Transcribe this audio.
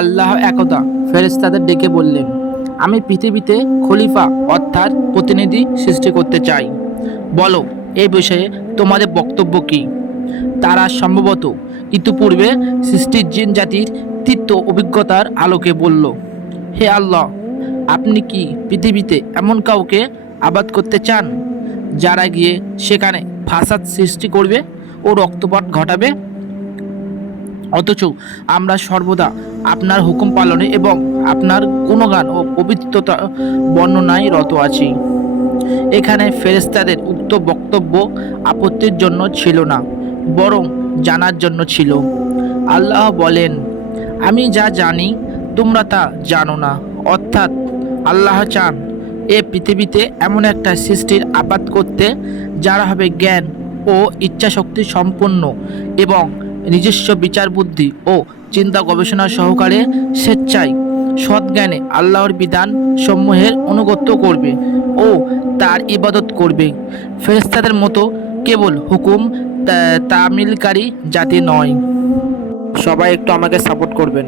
আল্লাহ একদা ফেরেশতাদের ডেকে বললেন, আমি পৃথিবীতে খলিফা অর্থাৎ প্রতিনিধি সৃষ্টি করতে চাই। বলো, এই বিষয়ে তোমাদের বক্তব্য কী? তারা সম্ভবত ইতিপূর্বে সৃষ্টির জিন জাতির তিক্ত অভিজ্ঞতার আলোকে বলল, হে আল্লাহ, আপনি কি পৃথিবীতে এমন কাউকে আবাদ করতে চান যারা গিয়ে সেখানে ফাসাদ সৃষ্টি করবে ও রক্তপাত ঘটাবে? অথচ আমরা সর্বদা আপনার হুকুম পালনে এবং আপনার গুণগান ও পবিত্রতা বর্ণনায় রত আছি। এখানে ফেরেশতাদের উক্ত বক্তব্য আপত্তির জন্য ছিল না, বরং জানার জন্য ছিল। আল্লাহ বলেন, আমি যা জানি তোমরা তা জানো না। অর্থাৎ আল্লাহ চান এ পৃথিবীতে এমন একটা সৃষ্টির আবাদ করতে যারা হবে জ্ঞান ও ইচ্ছাশক্তি সম্পন্ন এবং নিজস্ব বিচার বুদ্ধি ও চিন্তা গবেষণা সহকারে স্বেচ্ছায় সৎজ্ঞানে আল্লাহর বিধান সমূহের অনুগত্য করবে ও তার ইবাদত করবে। ফেরেশতাদের মতো কেবল হুকুম তামিলকারী জাতি নয়। সবাই একটু আমাকে সাপোর্ট করবেন।